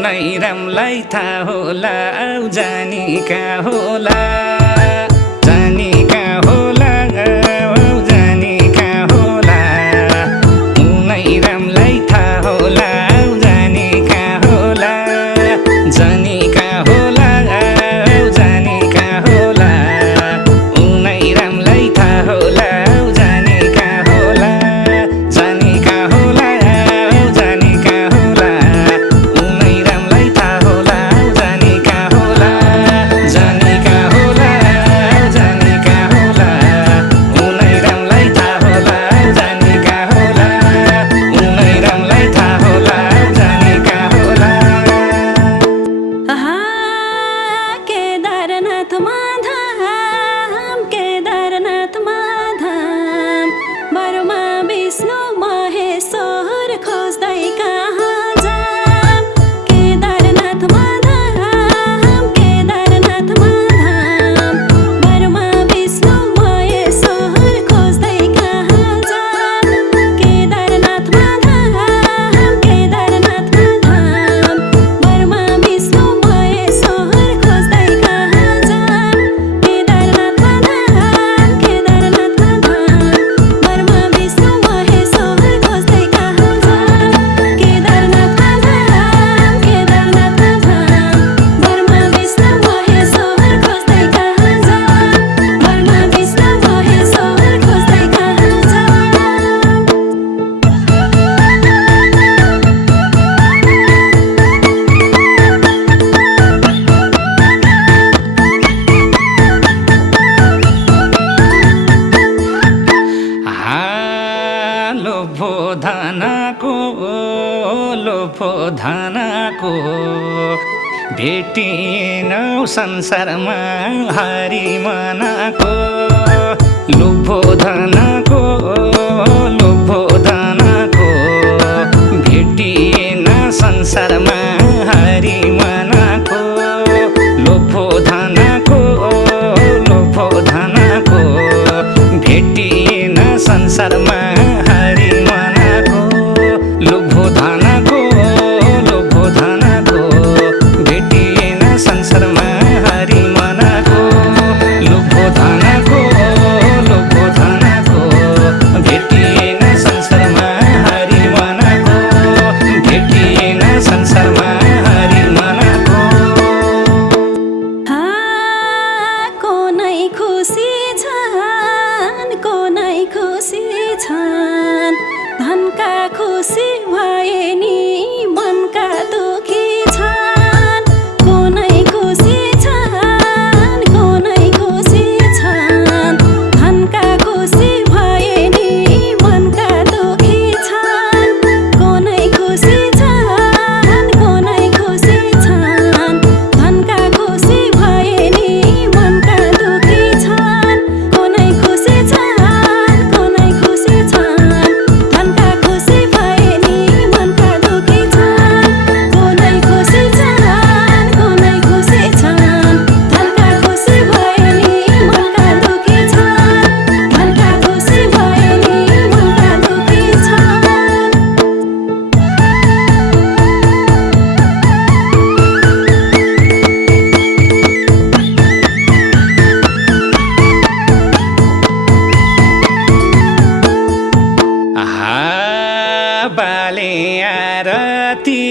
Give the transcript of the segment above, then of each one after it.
उनै रामलाई थाहा होला जानी कहाँ होला जानी कहाँ होला जानी कहाँ होला उनै रामलाई थाहा होला जानी कहाँ होला जानी कहाँ होला जानी कहाँ होला उनै रामलाई थाहा होला जानी कहाँ होला जानी कहाँ होला जानी कहाँ होला उनै रामलाई थाहा होला जानी कहाँ होला जानी कहाँ होला जानी कहाँ होला उनै रामलाई थाहा होला जानी कहाँ होला उनै रामलाई थाहा होला जानी कहाँ होला। केदारनाथ माधाम केदारनाथ माधाम बरमा विष्णु महेश्वर खोज्दै कहाँ जाम केदारनाथ माधाम केदारनाथ माधाम बरमा विष्णु महेश्वर खोज्दै कहाँ जाम केदारनाथ माधाम केदारनाथ माधाम बरमा विष्णु महेश्वर खोज्दै कहाँ जाम केदारनाथ माधाम केदारनाथ माधाम बरमा विष्णु महेश्वर खोज्दै कहाँ जाम केदारनाथ माधाम केदारनाथ माधाम बरमा विष्णु महेश्वर खोज्दै कहाँ जाम बरमा विष्णु महेश्वर खोज्दै कहाँ लोभो धनको भेटिएन संसारमा हरि मनको लोभो धनको भेटिएन संसारमा हरि मनको लोभो धनको भेटिएन संसारमा हरि मनको लोभो धनको भेटिएन संसारमा हरि मनको लोभो धनको भेटिएन संसारमा हरि मनको भेटिएन संसारमा हरि मनको। कोनै खुसी छन् धनका खुसी भए नि मनका दुखी छन् कोनै खुसी छन् धनका खुसी भए नि मनका दुखी छन् कोनै खुसी छन् धनका खुसी भए नि मनका दुखी छन् कोनै खुसी छन् धनका खुसी भए नि मनका दुखी छन् कोनै खुसी छन् धनका खुसी भए नि मनका दुखी छन् धनका खुसी भए नि मनका दुखी छन्। बाले आरती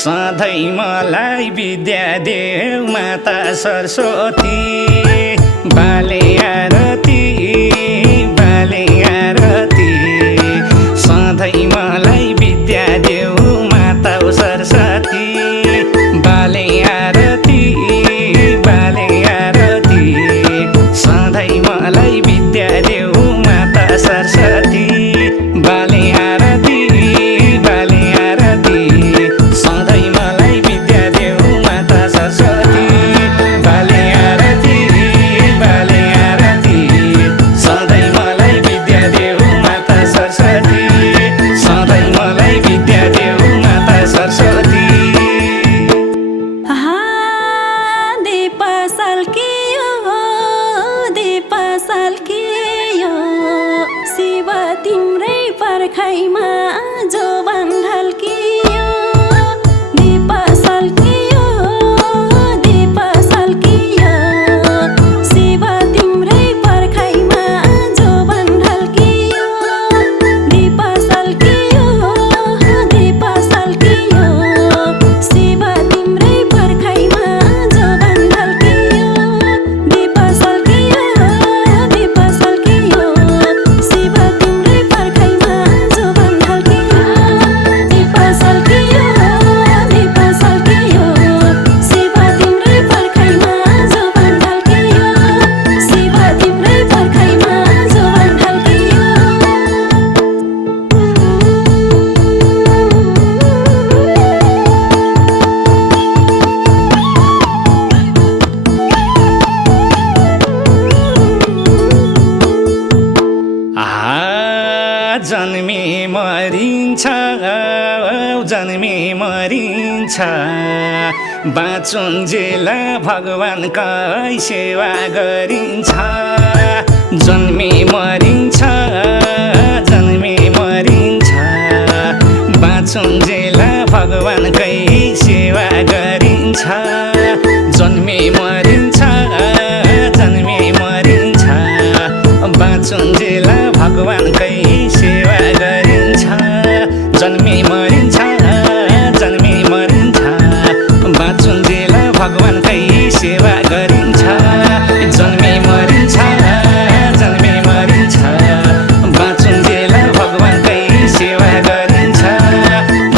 सधैँ मलाई विद्या देऊ माता सरस्वती बाले आरती सधैँ मलाई विद्या देऊ माता सरस्वती बाले आरती सधैँ मलाई विद्या देऊ माता सरस्वती बाले आरती सधैँ मलाई विद्या देऊ माता सरस्वती बाले आरती मरिन्छ जन्मे मरिन्छ बाँचुन्जेल भगवानकै सेवा गरिन्छ जन्मे मरिन्छ जन्मे मरिन्छ बाँचुन्जेल भगवानकै सेवा गरिन्छ जन्मे मरिन्छ जन्मे मरिन्छ बाँचुन्जेल भगवानकै सेवा गरिन्छ जन्मे मरिन्छ जन्मे मरिन्छ बाँचुन्जेल भगवानकै सेवा गरिन्छ जन्मे मरिन्छ जन्मे मरिन्छ बाँचुन्जेल भगवानकै सेवा गरिन्छ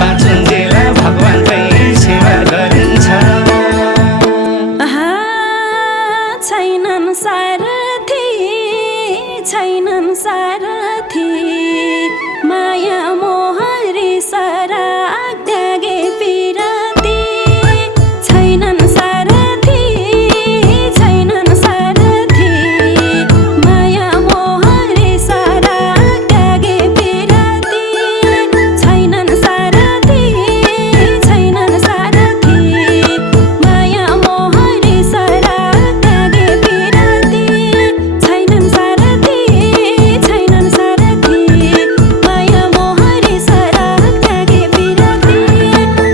बाँचुन्जेल भगवानकै सेवा गरिन्छ छैनन् सारथी छैनन् सारथी माया मोहरी सराग त्यागे पिरती छैनन् सारथी छैनन् सारथी माया मोहरी सराग त्यागे पिरती छैनन् सारथी छैनन् सारथी माया मोहरी सराग त्यागे पिरती छैनन् सारथी छैनन् सारथी माया मोहरी सराग त्यागे पिरती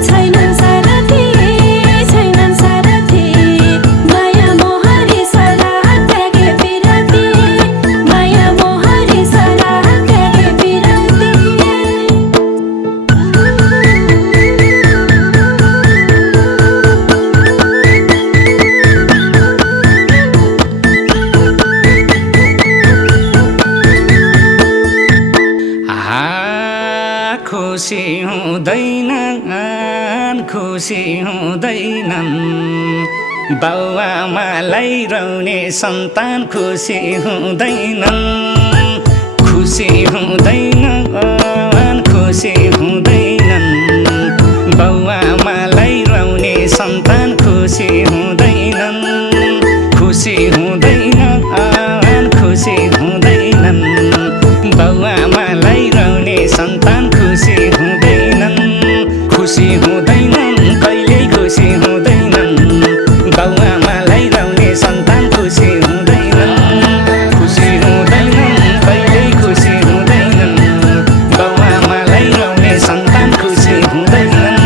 छैनन् सारथी छैनन् सारथी माया मोहरी सराग त्यागे पिरती माया मोहरी सराग त्यागे पिरती खुसी हुँदैनन् खुसी हुँदैनन् बाउआमालाई रौने सन्तान खुसी हुँदैनन् खुसी हुँदैनन् खुसी हुँदैनन् बाउआमालाई रौने सन्तान खुसी हुँदैनन् खुसी हुँदैनन् खुसी हुँदैनन् बाउआमालाई रौने सन्तान खुसी हुँदैनन् खुसी हुँदैनन् कहिल्यै खुसी हुँदैनन् बाउआमालाई रौने सन्तान खुसी हुँदैनन् खुसी हुँदैनन् कहिल्यै खुसी हुँदैनन् बाउआमालाई रौने सन्तान खुसी हुँदैनन्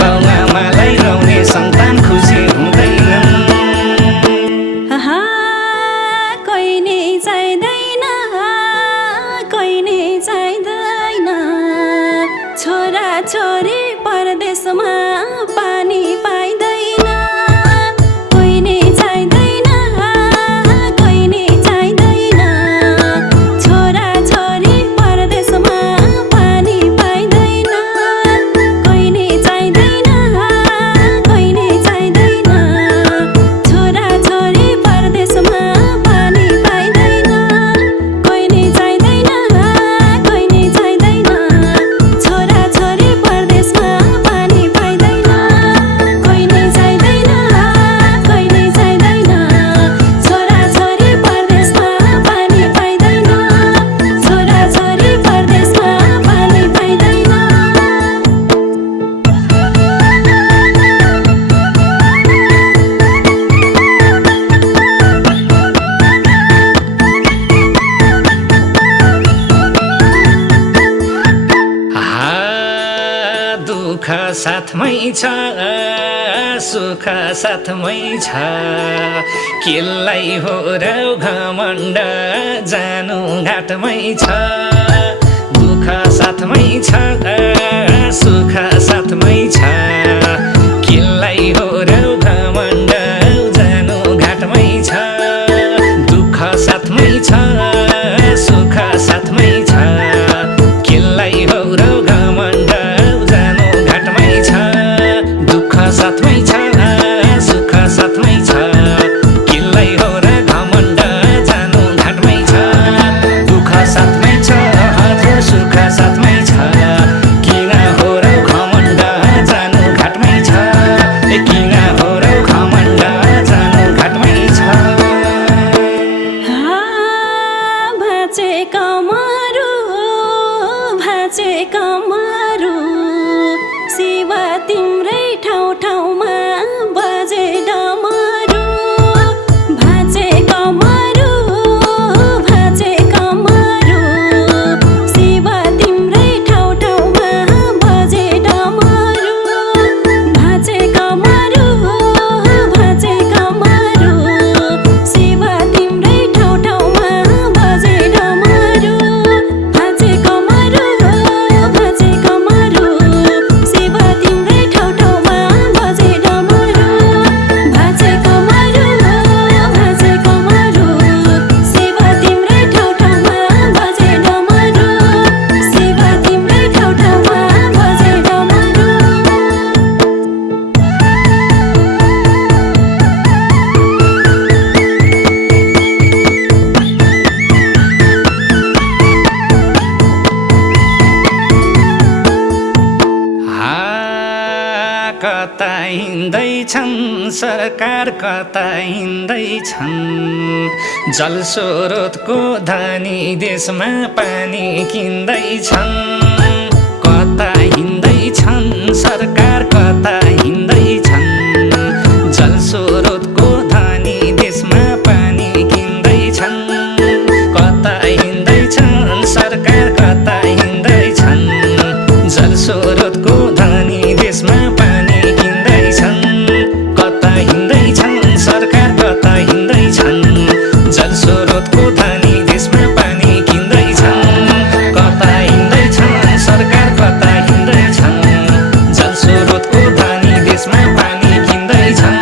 बाउआमालाई रौने सन्तान खुसी हुँदैनन् कोही नि चाहिँदैन कोही नि चाहिँदैन छोरा छोरी परदेशमा पानी पाइँदैन कोही नि चाहिँदैन कोही नि चाहिँदैन छोरा छोरी परदेशमा पानी पाइँदैन कोही नि चाहिँदैन कोही नि चाहिँदैन छोरा छोरी परदेशमा पानी पाइँदैन कोही नि चाहिँदैन कोही नि चाहिँदैन छोरा छोरी परदेशमा पानी पाइँदैन कोही नि चाहिँदैन कोही नि चाहिँदैन छोरा छोरी परदेशमा पानी पाइँदैन छोरा छोरी परदेशमा पानी पाइँदैन दुःख साथमै छ सुख साथमै छ केलाई हो र घमण्ड जानु घाटमै छ दुःख साथमै छ सुख साथमै छ केलाई हो र घमण्ड जानु घाटमै छ दुःख साथमै छ सुख साथमै छ केलाई हो र घमण्ड जानु घाटमै छ दुःख साथमै छ सुख साथमै छ केलाई हो र घमण्ड जानु घाटमै छ दुःख साथमै छ हजुर सुख साथमै छ कता हिँड्दैछन् सरकार कता हिँड्दैछन् जलस्रोतको धनी देशमा पानी किन्दैछन् कता हिँड्दैछन् सरकार कता हिँड्दैछन् जलस्रोतको धनी देशमा पानी किन्दैछन् कता हिँड्दैछन् सरकार कता हिँड्दैछन् जलस्रोतको धनी देशमा पानी किन्दैछन् कता हिँड्दैछन् सरकार कता हिँड्दैछन् जलस्रोतको धनी देशमा पानी किन्दैछन् कता हिँड्दैछन् सरकार कता हिँड्दैछन् जलस्रोतको धनी देशमा पानी किन्दैछन्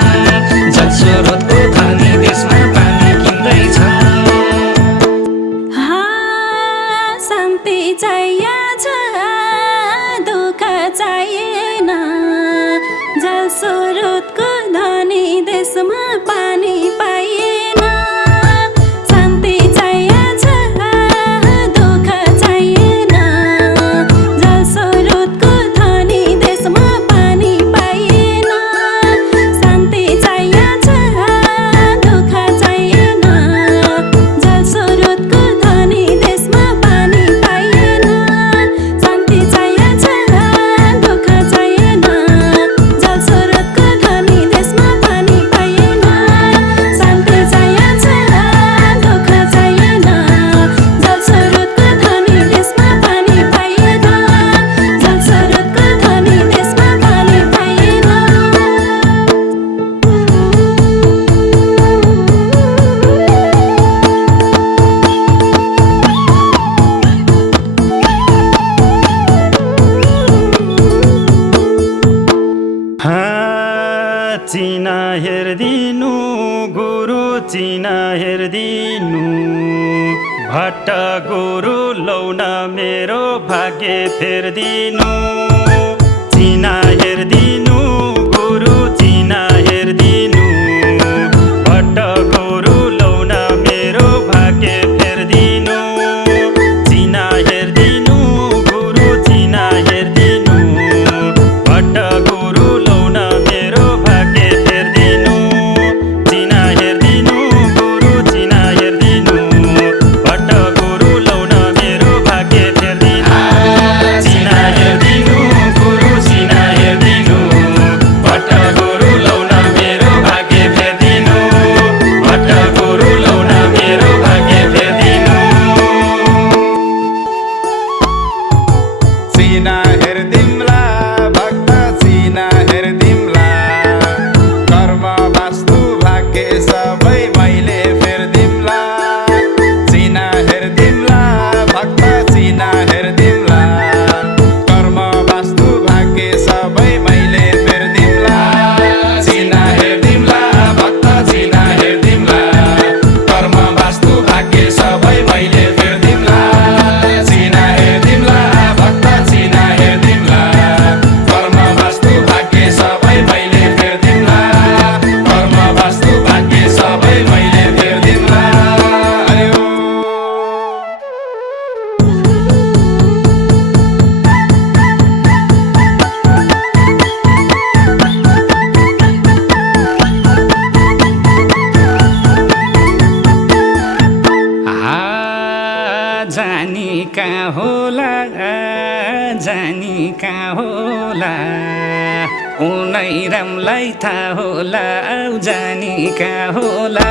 जलस्रोतको धनी देशमा पानी किन्दैछन् शान्ति चाहिएछ दुःख चाहिएन जलस्रोतको धनी देशमा पानी पाइएन शान्ति चाहिएछ दुःख चाहिएन जलस्रोतको धनी देशमा पानी पाइएन शान्ति चाहिएछ दुःख चाहिएन जलस्रोतको धनी देशमा पानी पाइएन शान्ति चाहिएछ दुःख चाहिएन जलस्रोतको धनी देशमा पानी पाइएन शान्ति चाहिएछ दुःख चाहिएन जलस्रोतको धनी देशमा पानी पाइएन जलस्रोतको धनी देशमा पानी पाइएन चिना हेर्दिनु गुरु चिना हेर्दिनु भट्ट गुरु लौन मेरो भाग्य फेर्दिनु चिना हेर्दिनु गुरु चिना हेर्दिनु भट्ट गुरु लौन मेरो भाग्य फेर्दिनु चिना हेर्दिनु गुरु चिना हेर्दिनु भट्ट गुरु लौन मेरो भाग्य फेर्दिनु चिना हेर्दिनु गुरु चिना हेर्दिनु भट्ट गुरु लौन मेरो भाग्य फेर्दिनु चिना हेर्दिनु गुरु चिना हेर्दिनु भट्ट गुरु लौन मेरो भाग्य फेर्दिनु भट्ट गुरु लौन मेरो भाग्य फेर्दिनु सीना हेर्दिम्ला भक्त सीना हेर्दिम्ला कर्म वास्तु भाग्य सबै मैले फेर्दिम्ला सीना हेर्दिम्ला भक्त सीना हेर्दिम्ला कर्म वास्तु भाग्य सबै मैले फेर्दिम्ला सीना हेर्दिम्ला भक्त सीना हेर्दिम्ला कर्म वास्तु भाग्य सबै मैले फेर्दिम्ला सीना हेर्दिम्ला भक्त सीना हेर्दिम्ला कर्म वास्तु भाग्य सबै मैले फेर्दिम्ला कर्म वास्तु भाग्य सबै मैले फेर्दिम्ला अरे ओ जानी कहाँ होला जानी कहाँ होला उनै रामलाई थाहा होला जानी कहाँ होला